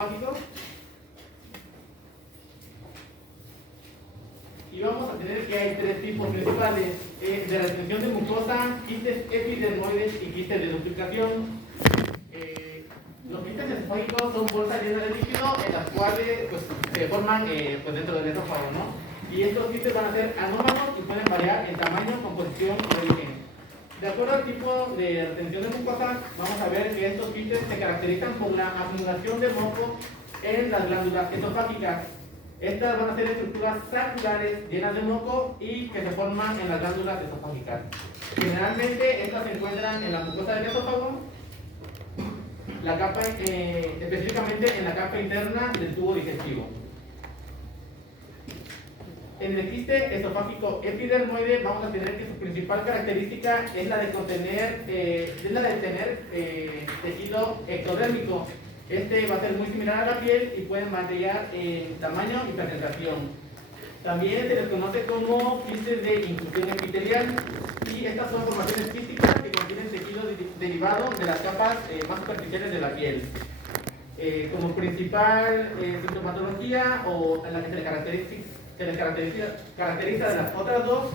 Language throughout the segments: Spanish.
Y vamos a tener que hay tres tipos principales de retención de mucosa: quistes epidermoides y quistes de duplicación. Los quistes esofágicos son bolsas llenas de líquido en las cuales pues, se forman pues, dentro del esófago, ¿no? Y estos quistes van a ser anómalos y pueden variar en tamaño, composición y origen. De acuerdo al tipo de retención de mucosa, vamos a ver que estos quistes se caracterizan por la acumulación de moco en las glándulas esofágicas. Estas van a ser estructuras saculares llenas de moco y que se forman en las glándulas esofágicas. Generalmente estas se encuentran en la mucosa del esófago, específicamente en la capa interna del tubo digestivo. En el quiste esofágico epidermoide vamos a tener que su principal característica es la de tener tejido ectodérmico. Este va a ser muy similar a la piel y pueden variar en tamaño y presentación. También se les conoce como quistes de inclusión epitelial, y estas son formaciones quísticas que contienen tejido derivado de las capas más superficiales de la piel. Como principal sintomatología, o en la que se le caracteriza de las otras dos,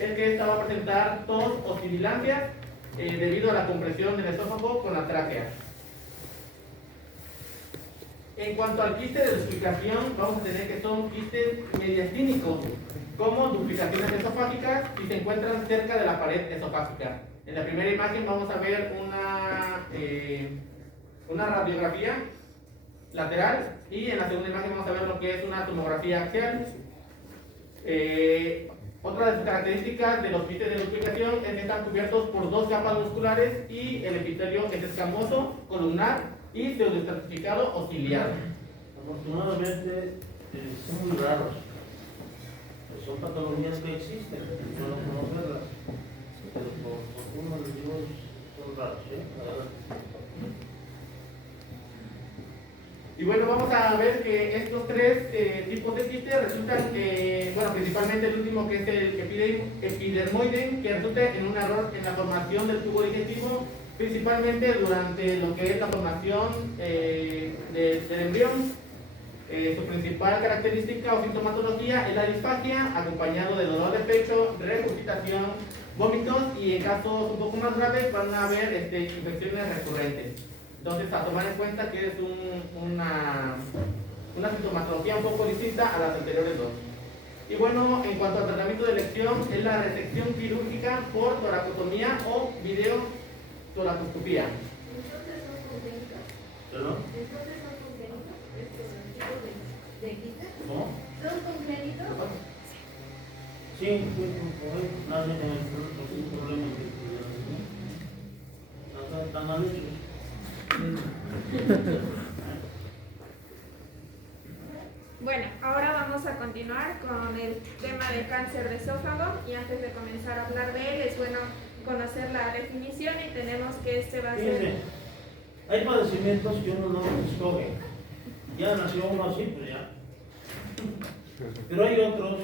es que esta va a presentar tos o sibilancias debido a la compresión del esófago con la tráquea. En cuanto al quiste de duplicación, vamos a tener que son quistes mediastínicos, como duplicaciones esofágicas, y se encuentran cerca de la pared esofágica. En la primera imagen vamos a ver una radiografía lateral, y en la segunda imagen vamos a ver lo que es una tomografía axial. Otra de sus características de los quistes de duplicación es que están cubiertos por dos capas musculares y el epitelio es escamoso, columnar y pseudoestratificado o ciliado. Afortunadamente son muy raros. Pues son patologías que existen, no conocerlas, pero por fortuna de Dios son raros, Y bueno, vamos a ver que estos tres tipos de quistes resultan, bueno, principalmente el último, que es el epidermoide, que resulta en un error en la formación del tubo digestivo, principalmente durante lo que es la formación del embrión. Su principal característica o sintomatología es la disfagia, acompañado de dolor de pecho, regurgitación, vómitos, y en casos un poco más graves van a haber infecciones recurrentes. Entonces, a tomar en cuenta que es una sintomatología un poco distinta a las anteriores dos. Y bueno, en cuanto al tratamiento de elección, es la resección quirúrgica por toracotomía o videotoracoscopía. Entonces son congénitos. ¿Perdón? Entonces son congénitos estos tipos de quistes. ¿Cómo? ¿Son congénitos? Sí, nadie tiene un problema de están mal hechos. Bueno, ahora vamos a continuar con el tema del cáncer de esófago, y antes de comenzar a hablar de él es bueno conocer la definición, y tenemos que este va a ser... Fíjense, hay padecimientos que uno no los escoge. Ya nació uno así, pues ya. Pero hay otros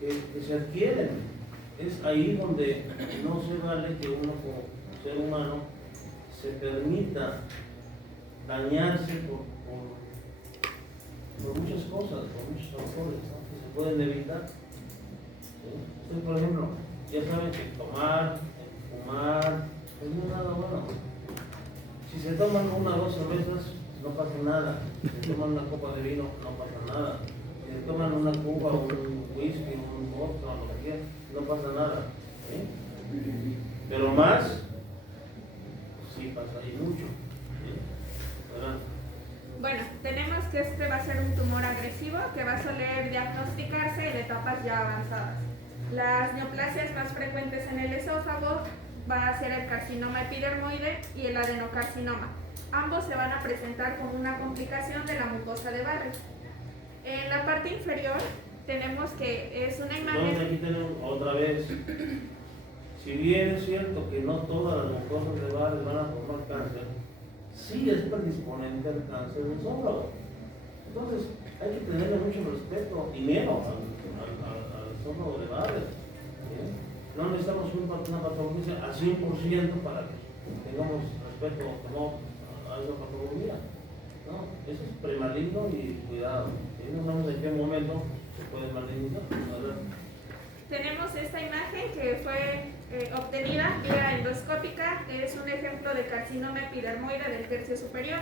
que se adquieren. Es ahí donde no se vale que uno como ser humano se permita dañarse por muchas cosas, por muchos factores, ¿no?, que se pueden evitar. ¿Sí? Ustedes, por ejemplo, ya saben que tomar, fumar, pues no es nada bueno. Si se toman una o dos cervezas, no pasa nada. Si se toman una copa de vino, no pasa nada. Si se toman una cuba, un whisky, un vodka, o lo que quieran, no pasa nada. ¿Sí? Pero más, sí pasa ahí mucho. ¿Sí? ¿Verdad? Bueno, tenemos que este va a ser un tumor agresivo que va a soler diagnosticarse en etapas ya avanzadas. Las neoplasias más frecuentes en el esófago va a ser el carcinoma epidermoide y el adenocarcinoma. Ambos se van a presentar como una complicación de la mucosa de Barrett. En la parte inferior tenemos que es una Entonces imagen... aquí tenemos otra vez, si bien es cierto que no todas las mucosas de Barrett van a formar cáncer, sí es predisponente al cáncer del esófago. Entonces hay que tenerle mucho respeto y miedo al esófago de Barrett. ¿Sí? No necesitamos una patología al 100% para que tengamos respeto o temor a esa patología. ¿No? Eso es premaligno y cuidado. Y no sabemos en qué momento se puede malignizar. Tenemos esta imagen que fue obtenida vía endoscópica. Es un ejemplo de carcinoma epidermoide del tercio superior.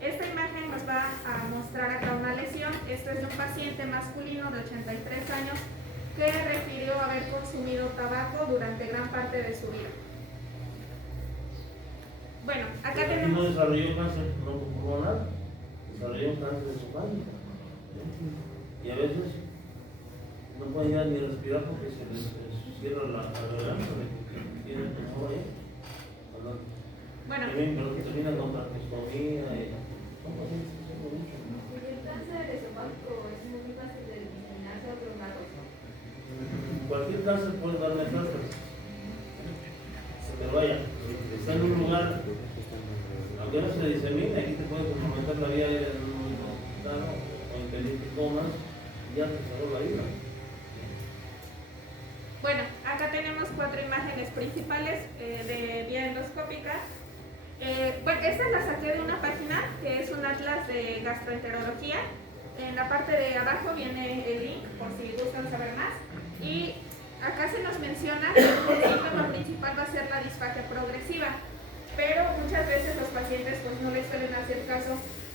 Esta imagen nos va a mostrar acá una lesión. Esto es de un paciente masculino de 83 años que refirió haber consumido tabaco durante gran parte de su vida. Bueno, acá Aquí tenemos... no desarrolló cáncer pulmonar, desarrolló cáncer esofágico. Y a veces no pueden ya ni respirar porque se les cierra la garganta de que tienen tumor ahí. Bueno, Pero termina con traqueostomía y... El cáncer esofágico es muy fácil de diseminarse a otros lados. Cualquier cáncer puede dar metástasis. Pero vaya, está en un lugar, aunque no se disemina, aquí te puede comprometer la vida en un hospital o impedir que comas y ya te salvó la vida. bueno, acá tenemos 4 imágenes principales de vía endoscópica. Bueno, esta la saqué de una página que es un atlas de gastroenterología. En la parte de abajo viene el link por si gustan saber más. Y acá se nos menciona que el síntoma principal va a ser la disfagia progresiva, pero muchas veces los pacientes pues no les suelen hacer caso,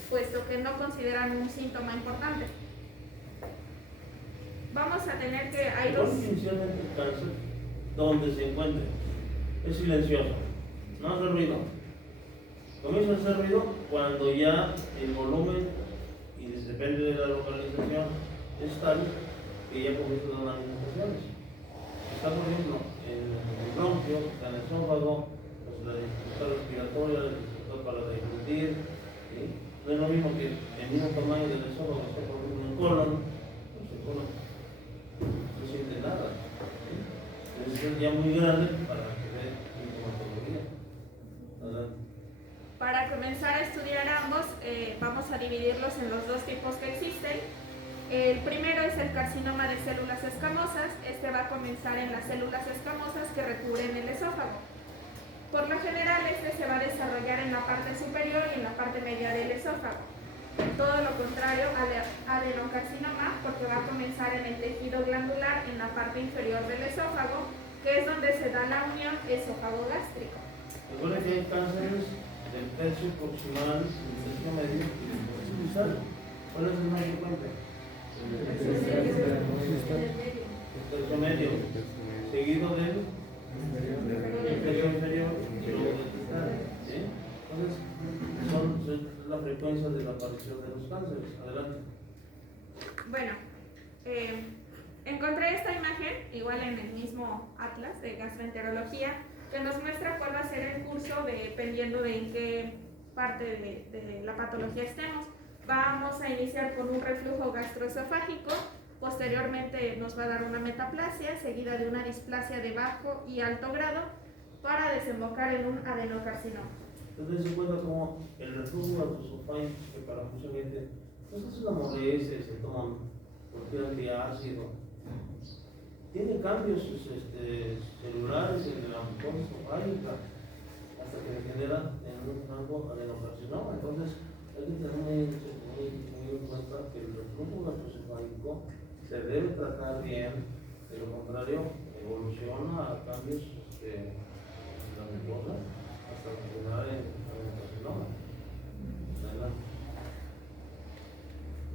puesto que no consideran un síntoma importante. Vamos a tener que... hay dos... Inicialmente el cáncer, donde se encuentre, es silencioso, no hace ruido. Comienza a hacer ruido cuando ya el volumen, y depende de la localización, es tal que ya comienza a dar manifestaciones. Está, por ejemplo, en el bronquio, está en el esófago, pues la dificultad respiratoria, la dificultad para deglutir, ¿sí? No es lo mismo que el mismo tamaño del esófago está, por ejemplo, en el colon, pues el colon no siente nada, ¿sí? Es ya muy grande para que dé sintomatología. Adelante. Para comenzar a estudiar ambos, vamos a dividirlos en los dos tipos que existen. El primero es el carcinoma de células escamosas. Este va a comenzar en las células escamosas que recubren el esófago. Por lo general, este se va a desarrollar en la parte superior y en la parte media del esófago. Todo lo contrario al adenocarcinoma, porque va a comenzar en el tejido glandular en la parte inferior del esófago, que es donde se da la unión esófago-gástrico. Recuerden que hay cánceres del tercio proximal, del tercio medio y del tercio distal. ¿Cuál es el más frecuente? El tercio medio, seguido del tercio inferior y luego del distal. ¿Sí? Entonces, es la frecuencia de la aparición de los cánceres. Adelante. Bueno, encontré esta imagen, igual en el mismo atlas de gastroenterología, que nos muestra cuál va a ser el curso dependiendo de en qué parte de la patología estemos. Vamos a iniciar con un reflujo gastroesofágico, posteriormente nos va a dar una metaplasia, seguida de una displasia de bajo y alto grado, para desembocar en un adenocarcinoma. Entonces se cuenta como el reflujo gastroesofágico, que para mucha gente pues es una molestia, se toman cualquier antiácido. Tiene cambios celulares en la mucosa esofágica hasta que se genera en un rango adenocarcinoma. Entonces hay que tener muy en cuenta que el reflujo gastroesofágico se debe tratar bien, de lo contrario evoluciona a cambios en la mucosa hasta terminar en adenocarcinoma. Adelante.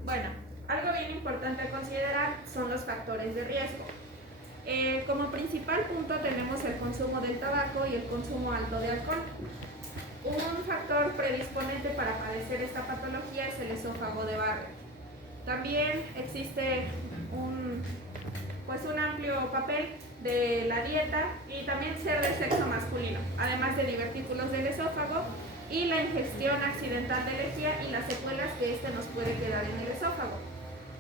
Bueno, algo bien importante a considerar son los factores de riesgo. Como principal punto tenemos el consumo del tabaco y el consumo alto de alcohol. Un factor predisponente para padecer esta patología es el esófago de barro. También existe un amplio papel de la dieta y también ser del sexo masculino, además de divertículos del esófago y la ingestión accidental de lejía y las secuelas que este nos puede quedar en el esófago.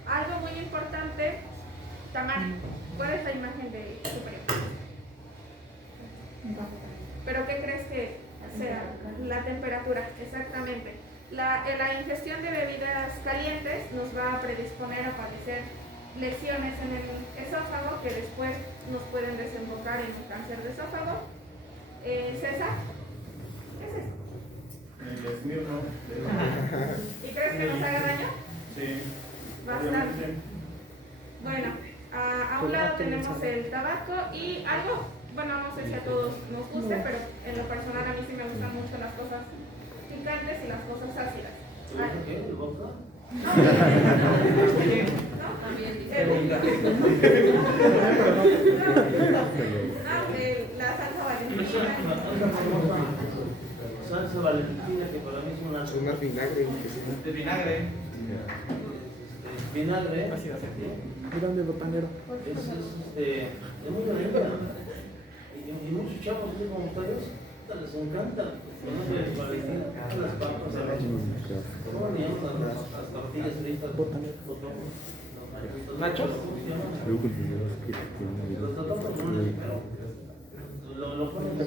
Algo muy importante, Tamara, ¿cuál es la imagen de superior? ¿Pero qué crees que sea? La temperatura, exactamente. La ingestión de bebidas calientes nos va a predisponer a padecer lesiones en el esófago que después nos pueden desembocar en un cáncer de esófago. César, ¿qué es esto? El Smirnoff. ¿Y crees que nos haga daño? Sí. Bastante. Obviamente. Bueno, a un lado tenemos el tabaco y algo, bueno, no sé si a todos nos guste, pero en lo personal a mí sí me gustan mucho las cosas picantes y las cosas ácidas. ¿Qué? ¿El vodka? ¿No? También La salsa Esa valentina. famosa salsa valentina que para mí es una vinagre. De vinagre. vinagre. Grande botanero. Es muy bonita. Y muchos chavos así como ustedes les encanta. Conoce Valentina, las papas a la ¿cómo le llaman las tortillas fritas? ¿Nachos? Los totones no les pero lo ponen con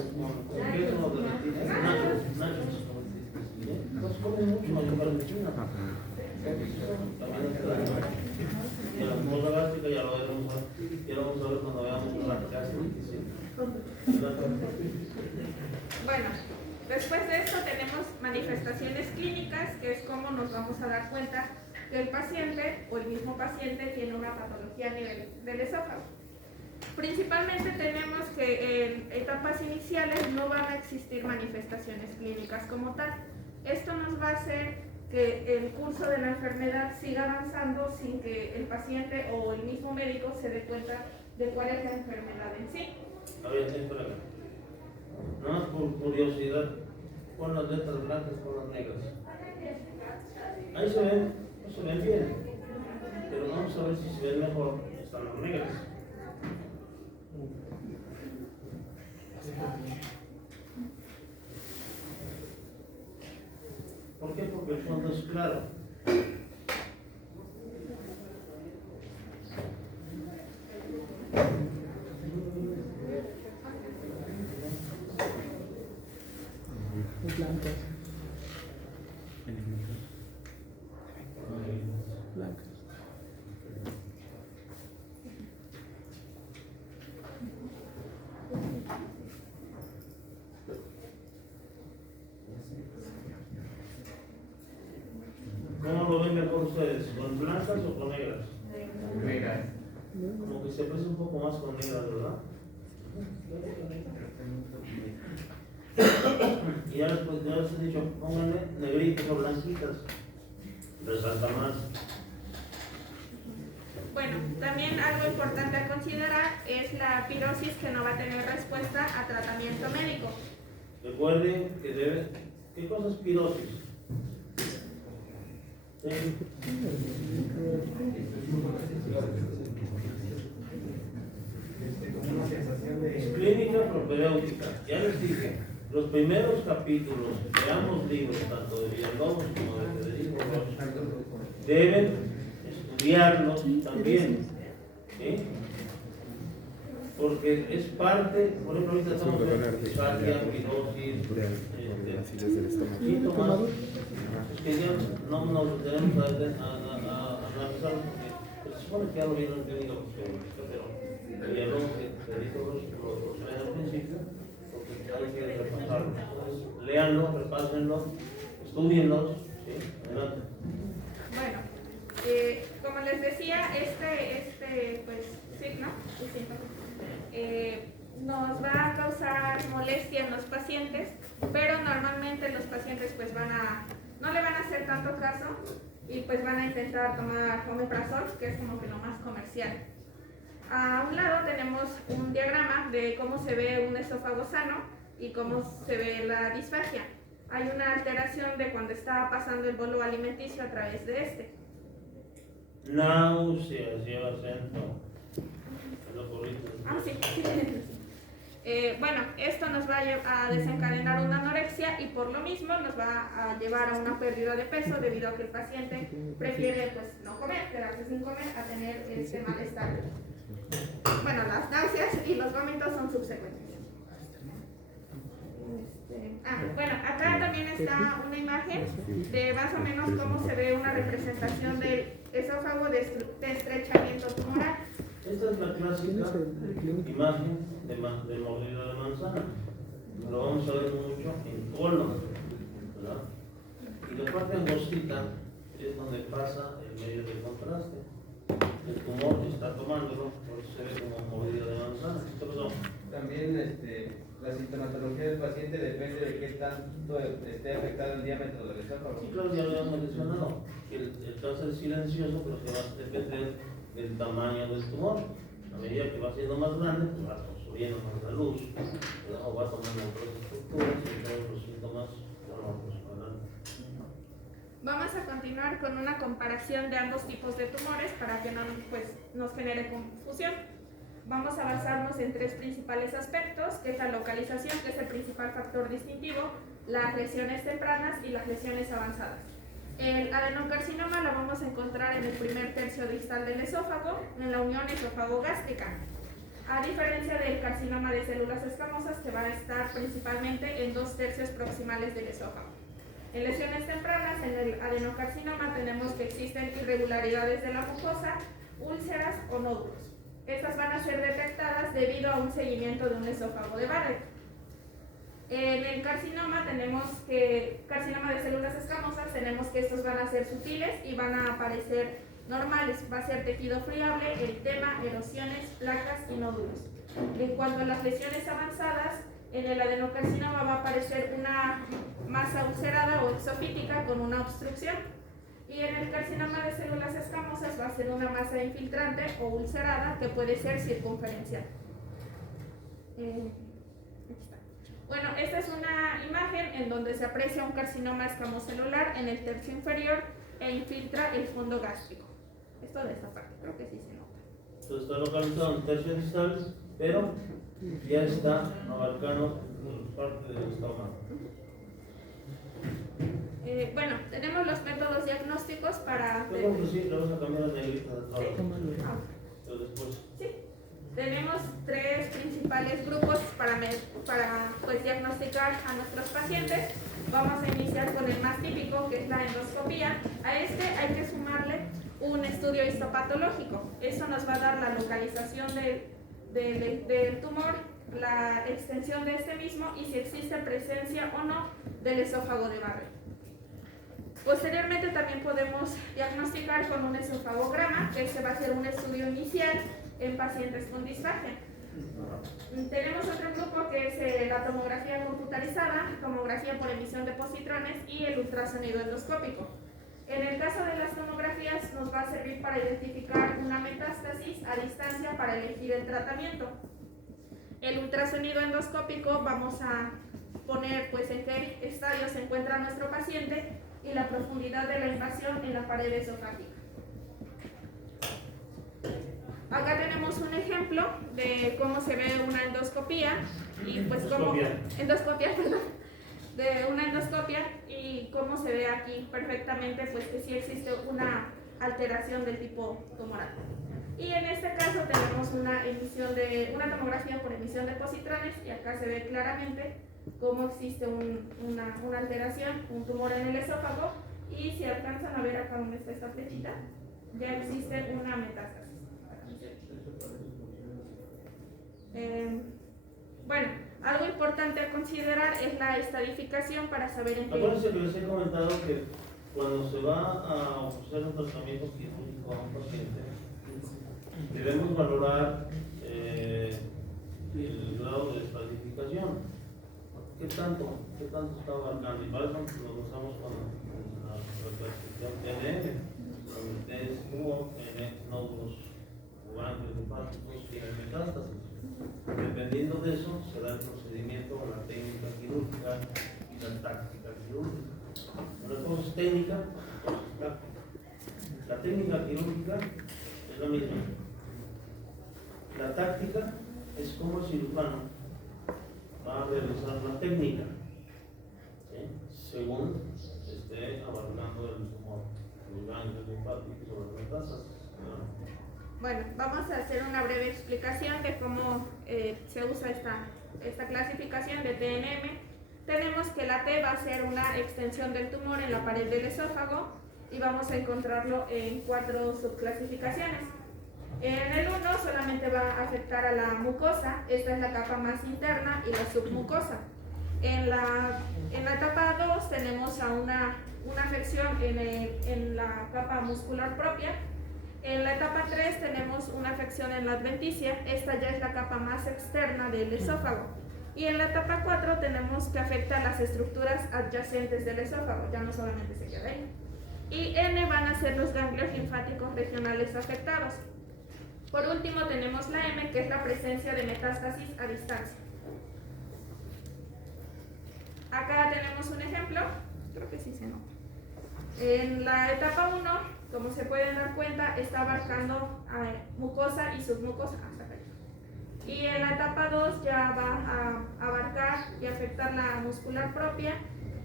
queso de nachos. Entonces comen mucho Valentina. Y la cosa básica ya lo vamos a ver cuando veamos la casa. Bueno, después de esto tenemos manifestaciones clínicas, que es como nos vamos a dar cuenta que el paciente o el mismo paciente tiene una patología a nivel del esófago. Principalmente tenemos que en etapas iniciales no van a existir manifestaciones clínicas como tal. Esto nos va a hacer que el curso de la enfermedad siga avanzando sin que el paciente o el mismo médico se dé cuenta de cuál es la enfermedad en sí. A ver, espérame. No más por curiosidad, pon las letras blancas con las negras. Ahí se ven bien. Pero vamos a ver si se ven mejor. Están las negras. ¿Por qué? Porque el fondo es claro. Blancas. Blancas. ¿Cómo lo ven mejor ustedes? ¿Con blancas o con negras? Negras. Como que se aprecia un poco más con negras, ¿verdad? Y ya les he dicho, pónganle negritas o blanquitas. Resalta más. Bueno, también algo importante a considerar es la pirosis, que no va a tener respuesta a tratamiento médico. Recuerden que debe. ¿Qué cosa es pirosis? ¿Sí? Es clínica propedéutica. Ya les dije, los primeros capítulos de ambos libros, tanto de Villalobos como de Federico Rocha, deben estudiarlos también. ¿Sí? Porque es parte, por ejemplo, ahorita estamos en disfagia, pirosis, síntomas. Es que ya no nos tenemos a analizar porque se supone que ya lo vieron en clínica pero Villalobos que Federico Rocha lo trae al principio, porque hay que repasarlo. Entonces, léanlo, repásenlo, estudienlos. ¿Sí? Adelante. Bueno, como les decía, este pues, signo, nos va a causar molestia en los pacientes, pero normalmente los pacientes pues no le van a hacer tanto caso y pues van a intentar tomar omeprazol, que es como que lo más comercial. A un lado tenemos un diagrama de cómo se ve un esófago sano y cómo se ve la disfagia. Hay una alteración de cuando está pasando el bolo alimenticio a través de este. Náuseas, lleva acento. Es lo correcto. Sí. Bueno, esto nos va a desencadenar una anorexia y por lo mismo nos va a llevar a una pérdida de peso debido a que el paciente prefiere pues no comer, quedarse sin comer, a tener este malestar. Bueno, las náuseas y los vómitos son subsecuentes. Bueno, acá también está una imagen de más o menos cómo se ve una representación del esófago de estrechamiento tumoral. Esta es la clásica imagen de mordida de manzana. Lo vamos a ver mucho en colon, ¿verdad? Y la parte angostita es donde pasa el medio de contraste. El tumor está tomándolo, por eso se ve como mordida de manzana. ¿Qué pasó? También la sintomatología del paciente depende de qué tanto esté afectado el diámetro del esófago. Sí, claro, ya lo habíamos mencionado. El cáncer es silencioso, pero que va a depender del tamaño del tumor. A medida que va siendo más grande, pues va absorbiendo más la luz, o va tomando otras estructuras y todos los síntomas Vamos a continuar con una comparación de ambos tipos de tumores para que no nos genere confusión. Vamos a basarnos en tres principales aspectos, que es la localización, que es el principal factor distintivo, las lesiones tempranas y las lesiones avanzadas. El adenocarcinoma lo vamos a encontrar en el primer tercio distal del esófago, en la unión esófago-gástrica, a diferencia del carcinoma de células escamosas, que va a estar principalmente en 2 tercios proximales del esófago. En lesiones tempranas, en el adenocarcinoma tenemos que existen irregularidades de la mucosa, úlceras o nódulos. Estas van a ser detectadas debido a un seguimiento de un esófago de Barrett. En el carcinoma carcinoma de células escamosas, tenemos que estos van a ser sutiles y van a aparecer normales. Va a ser tejido friable, eritema, erosiones, placas y nódulos. En cuanto a las lesiones avanzadas, en el adenocarcinoma va a aparecer una masa ulcerada o exofítica con una obstrucción. Y en el carcinoma de células escamosas va a ser una masa infiltrante o ulcerada que puede ser circunferencial. Aquí está. Bueno, esta es una imagen en donde se aprecia un carcinoma escamocelular en el tercio inferior e infiltra el fondo gástrico. Esto de esta parte, creo que sí se nota. Entonces está localizado en el tercio distal, pero ya está abarcando parte del estómago. Bueno, tenemos los métodos diagnósticos para... Bueno, pues sí, le vamos a cambiar a negrita de todo. Pero después. Sí. Tenemos 3 principales grupos para diagnosticar a nuestros pacientes. Vamos a iniciar con el más típico, que es la endoscopía. A este hay que sumarle un estudio histopatológico. Eso nos va a dar la localización del tumor, la extensión de este mismo y si existe presencia o no del esófago de Barrett. Posteriormente también podemos diagnosticar con un esofagograma, que ese va a ser un estudio inicial en pacientes con disfagia. Tenemos otro grupo que es la tomografía computarizada, tomografía por emisión de positrones y el ultrasonido endoscópico. En el caso de las tomografías nos va a servir para identificar una metástasis a distancia para elegir el tratamiento. El ultrasonido endoscópico vamos a poner en qué estadio se encuentra nuestro paciente y la profundidad de la invasión en la pared esofágica. Acá tenemos un ejemplo de cómo se ve una endoscopía y de una endoscopia y cómo se ve aquí perfectamente que sí existe una alteración del tipo tumoral. Y en este caso tenemos una tomografía por emisión de positrones y acá se ve claramente cómo existe una alteración, un tumor en el esófago y si alcanzan a ver acá donde está esta flechita, ya existe una metástasis. Bueno, algo importante a considerar es la estadificación para saber en qué... Acuérdense que les he comentado que cuando se va a ofrecer un tratamiento quirúrgico a un paciente, debemos valorar el grado de estadificación. ¿Qué tanto está abarcando? Y para eso nos usamos con la clasificación TNM, donde es tumor, tiene nódulos o ganglios linfáticos, tiene metástasis. Dependiendo de eso, se da el procedimiento o la técnica quirúrgica y la táctica quirúrgica. Una cosa es técnica, otra cosa es táctica. La técnica quirúrgica es la misma. La táctica es como el cirujano va a realizar la técnica, ¿sí? Según esté abarcando el tumor, los ganglios linfáticos o las metástasis. Bueno, vamos a hacer una breve explicación de cómo se usa esta clasificación de TNM. Tenemos que la T va a ser una extensión del tumor en la pared del esófago y vamos a encontrarlo en 4 subclasificaciones. En el 1 solamente va a afectar a la mucosa, esta es la capa más interna y la submucosa. En la etapa 2 tenemos a una afección en la capa muscular propia. En la etapa 3 tenemos una afección en la adventicia, esta ya es la capa más externa del esófago. Y en la etapa 4 tenemos que afecta las estructuras adyacentes del esófago, ya no solamente se queda ahí. Y N van a ser los ganglios linfáticos regionales afectados. Por último tenemos la M, que es la presencia de metástasis a distancia. Acá tenemos un ejemplo, creo que sí se nota. En la etapa 1, como se pueden dar cuenta, está abarcando mucosa y submucosa hasta acá. Y en la etapa 2 ya va a abarcar y afectar la muscular propia.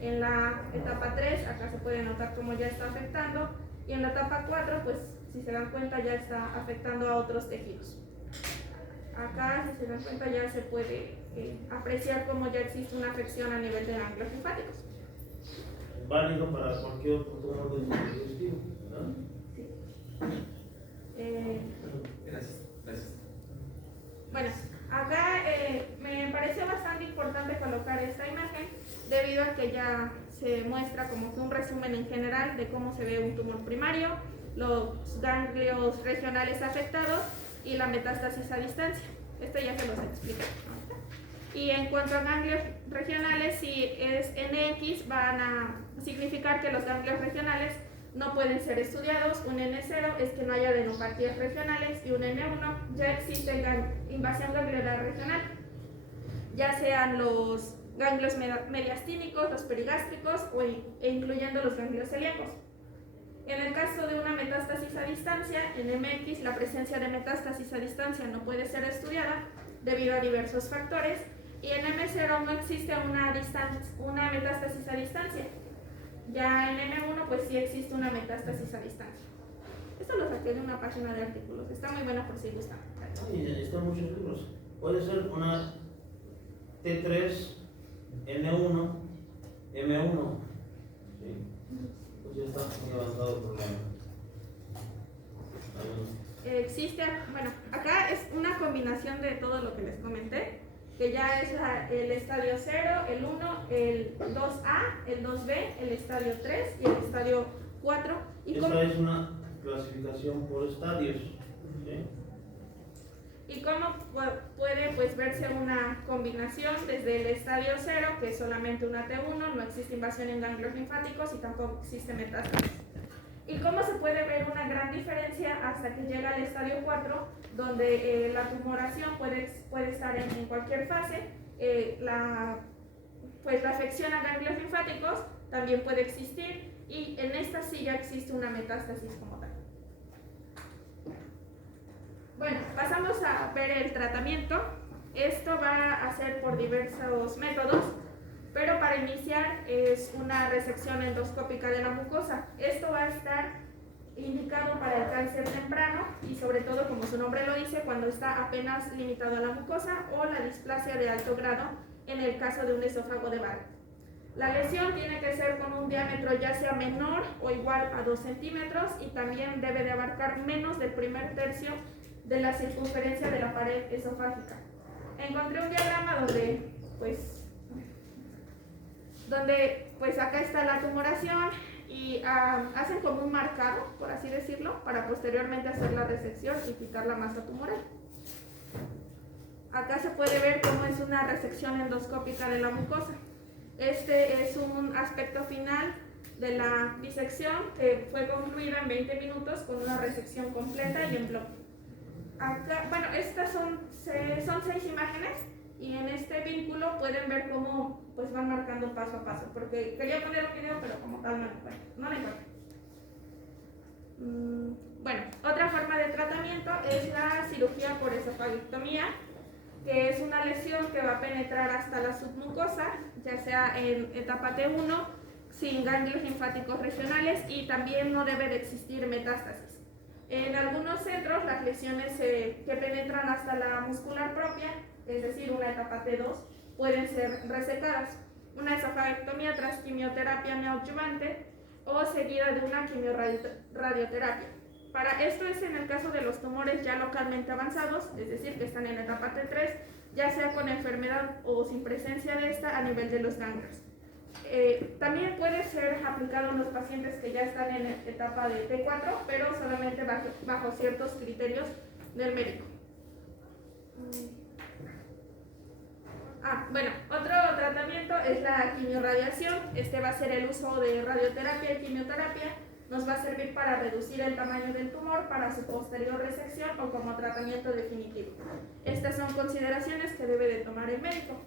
En la etapa 3, acá se puede notar cómo ya está afectando. Y en la etapa 4, pues si se dan cuenta, ya está afectando a otros tejidos. Acá, si se dan cuenta, ya se puede apreciar cómo ya existe una afección a nivel de ganglios linfáticos. Válido para cualquier otro tumor del digestivo, ¿verdad? Sí. Gracias, gracias. Bueno, acá me pareció bastante importante colocar esta imagen debido a que ya se muestra como que un resumen en general de cómo se ve un tumor primario, los ganglios regionales afectados y la metástasis a distancia. Esto ya se los explico. Y en cuanto a ganglios regionales, si es NX, van a significar que los ganglios regionales no pueden ser estudiados. Un N0 es que no haya adenopatías regionales y un N1 ya existe invasión ganglionar regional, ya sean los ganglios mediastínicos, los perigástricos e incluyendo los ganglios celíacos. En el caso de una metástasis a distancia, en MX la presencia de metástasis a distancia no puede ser estudiada debido a diversos factores, y en M0 no existe una metástasis a distancia. Ya en M1 pues sí existe una metástasis a distancia. Esto lo saqué de una página de artículos, está muy bueno por si gustan. Y están muchos libros. Puede ser una T3, N1, M1. ¿Sí? Pues ya está muy avanzado el problema. Existe, bueno, acá es una combinación de todo lo que les comenté, que ya es el estadio 0, el 1, el 2A, el 2B, el estadio 3 y el estadio 4. Esta es una clasificación por estadios. ¿Sí? Y cómo puede pues verse una combinación desde el estadio 0, que es solamente una T1, no existe invasión en ganglios linfáticos y tampoco existe metástasis. Y cómo se puede ver una gran diferencia hasta que llega al estadio 4, donde la tumoración puede estar en cualquier fase. La afección a ganglios linfáticos también puede existir, y en esta sí ya existe una metástasis como tal. Bueno, pasamos a ver el tratamiento. Esto va a ser por diversos métodos, pero para iniciar es una resección endoscópica de la mucosa. Esto va a estar indicado para el cáncer temprano y sobre todo, como su nombre lo dice, cuando está apenas limitado a la mucosa o la displasia de alto grado en el caso de un esófago de Barrett. La lesión tiene que ser con un diámetro ya sea menor o igual a 2 centímetros y también debe de abarcar menos del primer tercio de la circunferencia de la pared esofágica. Encontré un diagrama donde acá está la tumoración y hacen como un marcado, por así decirlo, para posteriormente hacer la resección y quitar la masa tumoral. Acá se puede ver cómo es una resección endoscópica de la mucosa. Este es un aspecto final de la disección que fue concluida en 20 minutos con una resección completa y en bloque. Acá, bueno, estas son 6 imágenes y en este vínculo pueden ver cómo pues van marcando paso a paso, porque quería poner un video pero como tal no lo encuentro. Bueno, otra forma de tratamiento es la cirugía por esofagectomía, que es una lesión que va a penetrar hasta la submucosa, ya sea en etapa T1, sin ganglios linfáticos regionales, y también no debe de existir metástasis. En algunos centros las lesiones que penetran hasta la muscular propia, es decir, una etapa T2, pueden ser resecadas. Una esofagectomía tras quimioterapia neoadyuvante o seguida de una quimiorradioterapia. Para esto es en el caso de los tumores ya localmente avanzados, es decir, que están en etapa T3, ya sea con enfermedad o sin presencia de esta a nivel de los ganglios. También puede ser aplicado en los pacientes que ya están en etapa de T4, pero solamente bajo ciertos criterios del médico. Bueno, otro tratamiento es la quimiorradiación. Este va a ser el uso de radioterapia y quimioterapia. Nos va a servir para reducir el tamaño del tumor para su posterior resección o como tratamiento definitivo. Estas son consideraciones que debe de tomar el médico.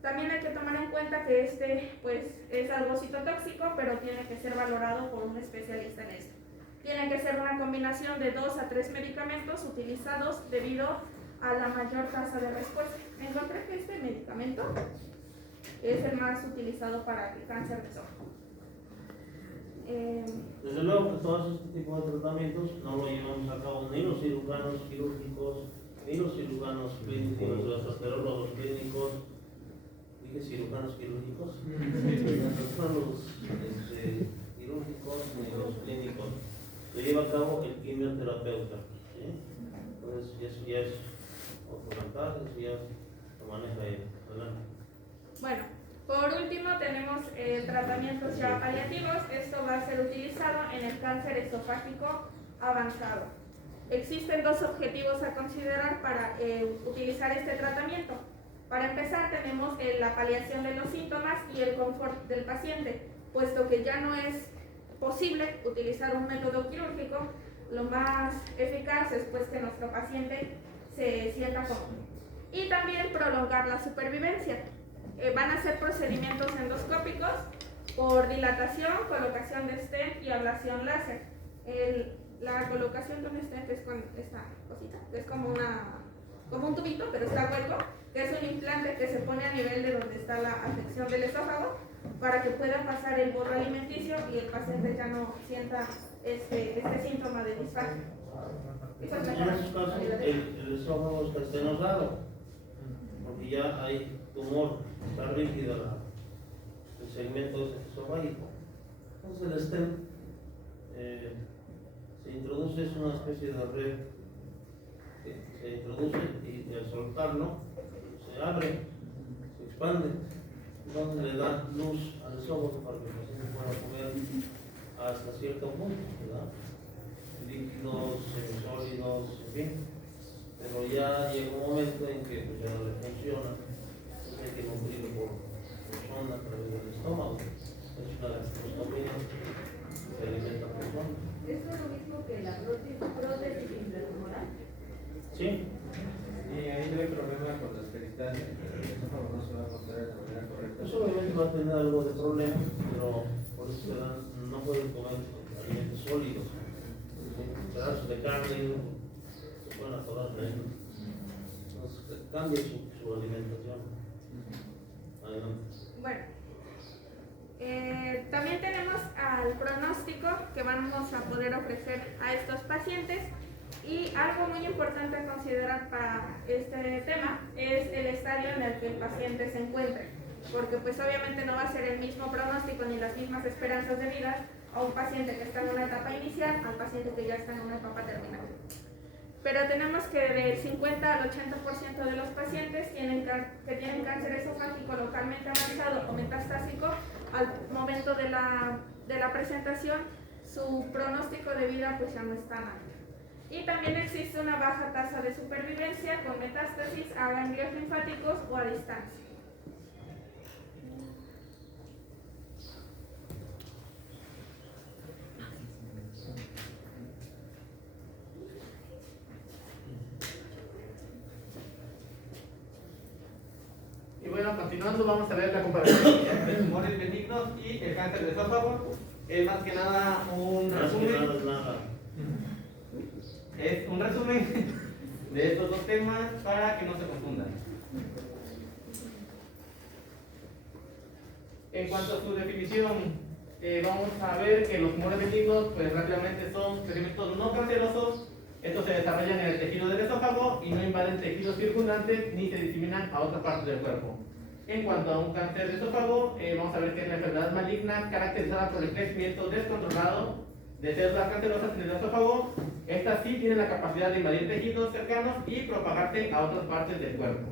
También hay que tomar en cuenta que pues, es algo citotóxico, pero tiene que ser valorado por un especialista en esto. Tiene que ser una combinación de 2 a 3 medicamentos utilizados debido a la mayor tasa de respuesta. Encontré que este medicamento es el más utilizado para el cáncer de esófago. Desde luego que todos este tipo de tratamientos no lo llevamos a cabo ni los cirujanos quirúrgicos, ni los cirujanos clínicos, ni los gastroenterólogos clínicos. Dije cirujanos quirúrgicos, no los quirúrgicos ni los clínicos. Lo lleva a cabo el quimioterapeuta. ¿Sí? Entonces, eso ya es otro cantar, eso ya lo maneja él. Adelante. Bueno, por último tenemos tratamientos ya paliativos. Esto va a ser utilizado en el cáncer esofágico avanzado. Existen dos objetivos a considerar para utilizar este tratamiento. Para empezar, tenemos la paliación de los síntomas y el confort del paciente, puesto que ya no es posible utilizar un método quirúrgico. Lo más eficaz es pues que nuestro paciente se sienta cómodo. Y también prolongar la supervivencia. Van a ser procedimientos endoscópicos por dilatación, colocación de stent y ablación láser. La colocación de un stent es con esta cosita, que es como un tubito, pero está hueco, que es un implante que se pone a nivel de donde está la afección del esófago para que pueda pasar el bolo alimenticio y el paciente ya no sienta este síntoma de disfagia. En esos casos el esófago está estenosado, porque ya hay tumor, está rígido el segmento esofágico. Entonces el stent se introduce, es una especie de red que se introduce y al soltarlo se abre, se expande, entonces le da luz al esófago para que el paciente pueda comer hasta cierto punto, ¿verdad? Líquidos, semisólidos, en fin. Pero ya llega un momento en que pues, ya no le funciona, entonces hay que nutrirlo por sonda a través del estómago. Es una gastrostomía, se alimenta por sonda. ¿Esto es lo mismo que la prótesis intratumoral? Sí. Y ahí no hay problema con las peristalias, el esófago no se va a contraer de manera correcta. Pues obviamente va a tener algo de problema, pero por eso no pueden comer alimentos sólidos. Pedazos de carne se pueden atorar ahí. Entonces cambia su alimentación. Adelante. Bueno, también tenemos al pronóstico que vamos a poder ofrecer a estos pacientes. Y algo muy importante a considerar para este tema es el estadio en el que el paciente se encuentre, porque pues obviamente no va a ser el mismo pronóstico ni las mismas esperanzas de vida a un paciente que está en una etapa inicial al paciente que ya está en una etapa terminal. Pero tenemos que del 50 al 80% de los pacientes que tienen cáncer esofágico localmente avanzado o metastásico, al momento de la presentación, su pronóstico de vida pues ya no es tan alto. Y también existe una baja tasa de supervivencia con metástasis a ganglios linfáticos o a distancia. Y bueno, continuando, vamos a ver la comparación entre tumores benignos y el cáncer de esófago. Es más que nada un resumen. Es un resumen de estos dos temas para que no se confundan. En cuanto a su definición, vamos a ver que los tumores benignos, pues rápidamente son segmentos no cancerosos. Estos se desarrollan en el tejido del esófago y no invaden tejidos circundantes ni se diseminan a otras partes del cuerpo. En cuanto a un cáncer de esófago, vamos a ver que es la enfermedad maligna caracterizada por el crecimiento descontrolado de células cancerosas en el esófago. Estas sí tienen la capacidad de invadir tejidos cercanos y propagarse a otras partes del cuerpo.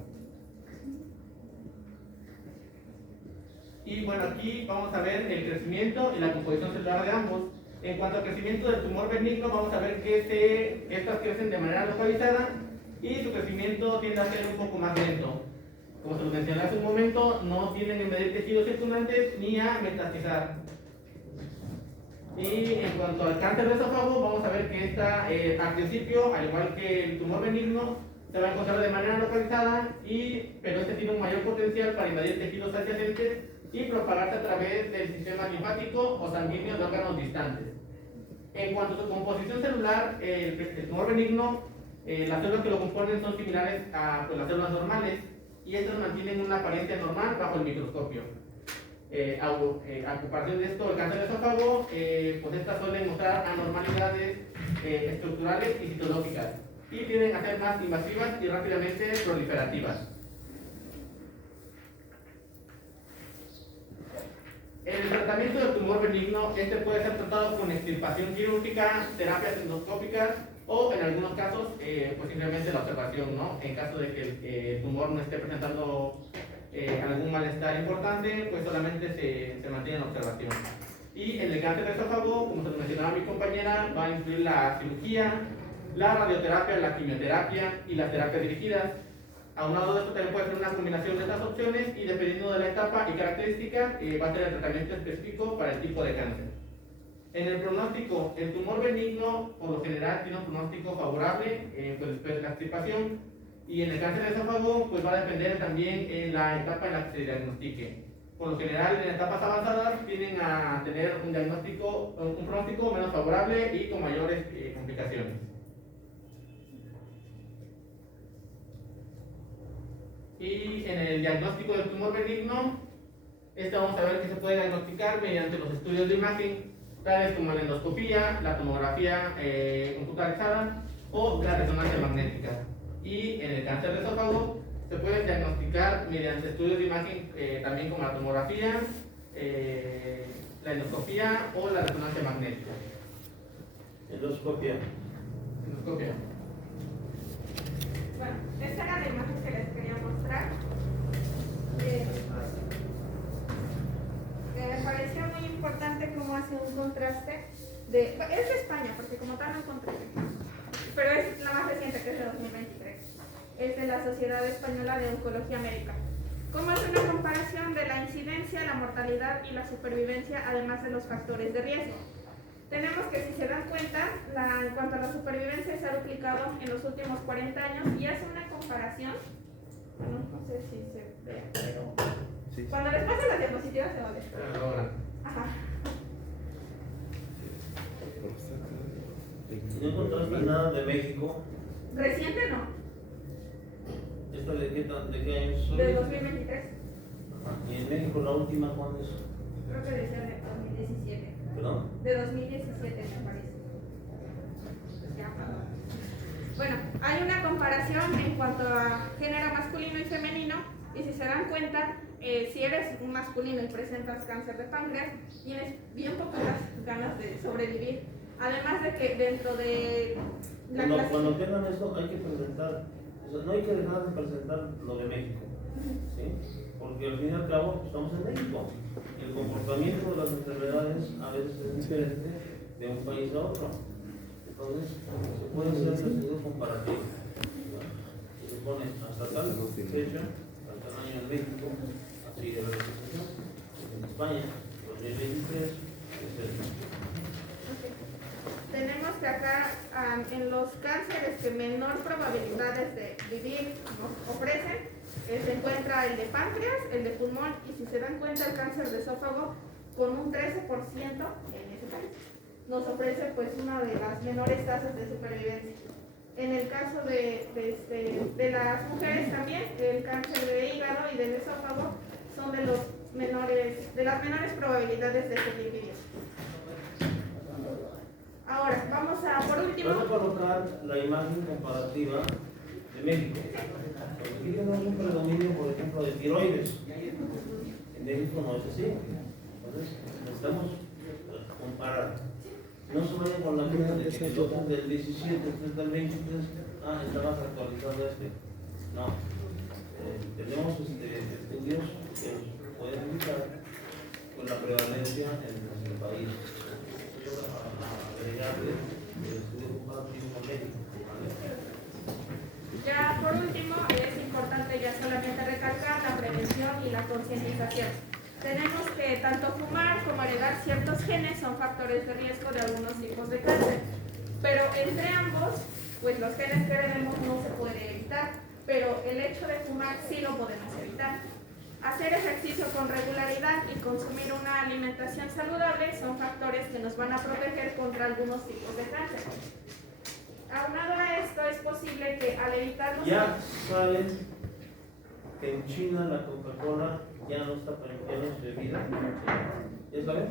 Y bueno, aquí vamos a ver el crecimiento y la composición celular de ambos. En cuanto al crecimiento del tumor benigno, vamos a ver que estas crecen de manera localizada y su crecimiento tiende a ser un poco más lento. Como se lo mencioné hace un momento, no tienden a invadir tejidos circundantes ni a metastizar. Y en cuanto al cáncer de esófago, vamos a ver que esta, al principio, al igual que el tumor benigno, se va a encontrar de manera localizada, pero este tiene un mayor potencial para invadir tejidos adyacentes y propagarse a través del sistema linfático o sanguíneo de órganos distantes. En cuanto a su composición celular, el tumor benigno, las células que lo componen son similares a pues, las células normales y estas mantienen una apariencia normal bajo el microscopio. A comparación de esto, el cáncer de esófago, pues estas suelen mostrar anormalidades estructurales y citológicas y tienden a ser más invasivas y rápidamente proliferativas. El tratamiento del tumor benigno, puede ser tratado con extirpación quirúrgica, terapias endoscópicas o en algunos casos, pues simplemente la observación, ¿no? En caso de que el tumor no esté presentando algún malestar importante, pues solamente se mantiene en observación. Y en el cáncer de esófago, como se lo mencionaba mi compañera, va a incluir la cirugía, la radioterapia, la quimioterapia y las terapias dirigidas. Aunado de esto también puede ser una combinación de estas opciones y dependiendo de la etapa y característica va a ser el tratamiento específico para el tipo de cáncer. En el pronóstico, el tumor benigno por lo general tiene un pronóstico favorable pues después de la extirpación y en el cáncer de esófago pues va a depender también en la etapa en la que se diagnostique. Por lo general en etapas avanzadas tienden a tener un pronóstico menos favorable y con mayores complicaciones. Y en el diagnóstico del tumor benigno, vamos a ver que se puede diagnosticar mediante los estudios de imagen, tales como la endoscopía, la tomografía computarizada o la resonancia magnética. Y en el cáncer de esófago se puede diagnosticar mediante estudios de imagen también como la tomografía, la endoscopía o la resonancia magnética. Endoscopia. Endoscopia. Bueno, esta era la imagen que les quería mostrar. Me pareció muy importante cómo hace un contraste es de España, porque como tal no encontré, pero es la más reciente, que es de 2023. Es de la Sociedad Española de Oncología Médica. Cómo hace una comparación de la incidencia, la mortalidad y la supervivencia, además de los factores de riesgo. Tenemos que, si se dan cuenta, en cuanto a la supervivencia se ha duplicado en los últimos 40 años y hace una comparación, no sé si se ve, pero sí. Cuando les pasen las diapositivas se va a ver. Ajá. ¿No encontraste nada de México? Reciente no. ¿Esta de qué años son? De 2023. ¿Y en México la última cuándo es? Creo que decía de 2017. ¿Perdón? De 2017 me parece. Bueno, hay una comparación en cuanto a género masculino y femenino y si se dan cuenta, si eres un masculino y presentas cáncer de páncreas, tienes bien pocas ganas de sobrevivir. Además de que dentro de la cuando tengan esto hay que presentar, o sea, no hay que dejar de presentar lo de México, ¿sí? Porque al fin y al cabo estamos en México. El comportamiento de las enfermedades a veces es diferente de un país a otro. Entonces, se puede hacer el estudio comparativo. Y se pone hasta tal fecha, hasta tal año en México, así de la representación. En España, 2023, es el. Tenemos que acá, en los cánceres que menor probabilidades de vivir nos ofrecen, se encuentra el de páncreas, el de pulmón y si se dan cuenta el cáncer de esófago con un 13% en ese país nos ofrece pues una de las menores tasas de supervivencia. En el caso de las mujeres también, el cáncer de hígado y del esófago son de las menores probabilidades de sobrevivir. Ahora, vamos a, por último... Vamos a colocar la imagen comparativa de México. Aquí tenemos un predominio, por ejemplo, de tiroides. En México no es así. Entonces, necesitamos comparar. No se vayan con la cuenta de que el otro del 17, este del 23, está más actualizado este. No. Tenemos estudios que nos pueden indicar con la prevalencia en nuestro país. Quiero agregarle el estudio comparativo médico, ¿vale? Ya por último, es importante ya solamente recalcar la prevención y la concientización. Tenemos que tanto fumar como heredar ciertos genes son factores de riesgo de algunos tipos de cáncer. Pero entre ambos, pues los genes que heredemos no se puede evitar, pero el hecho de fumar sí lo podemos evitar. Hacer ejercicio con regularidad y consumir una alimentación saludable son factores que nos van a proteger contra algunos tipos de cáncer. Aunado a esto, es posible que al evitar los... Ya saben que en China la Coca-Cola ya no está bebida. ¿Ya saben?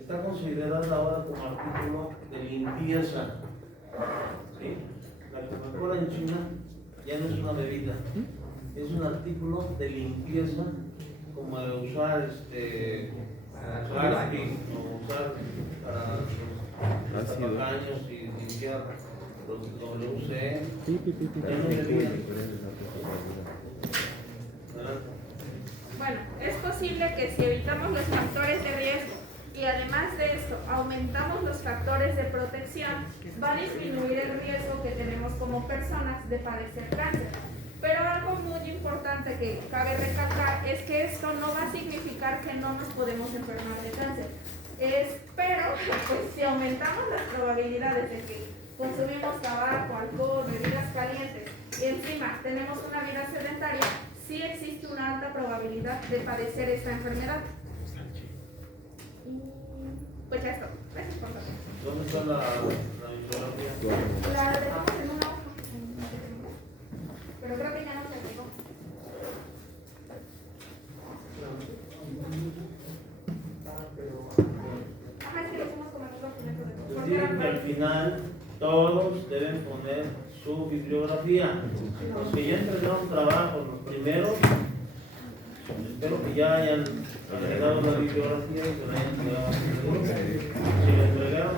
Está considerada ahora como artículo de limpieza. ¿Sí? La Coca-Cola en China ya no es una bebida, es un artículo de limpieza, como de usar Harpic o usar para los tapacaños y limpiar los WC. Ya no es bebida. Bueno, es posible que si evitamos los factores de riesgo y además de esto aumentamos los factores de protección, va a disminuir el riesgo que tenemos como personas de padecer cáncer. Pero algo muy importante que cabe recalcar es que esto no va a significar que no nos podemos enfermar de cáncer. Pero pues, si aumentamos las probabilidades de que consumimos tabaco, alcohol, bebidas calientes y encima tenemos una vida sedentaria, sí existe una alta probabilidad de padecer esta enfermedad. Pues ya está. Gracias por todo. ¿Dónde está la bibliografía? La dejamos en una hoja. Pero creo que ya no se aplicó. Ajá, es que lo hicimos como en otro documento de Digo que al final todos deben poner su bibliografía. Los que ya entregaron trabajo, los primeros, espero que ya hayan agregado la bibliografía y que la hayan entregado. Si le entregaron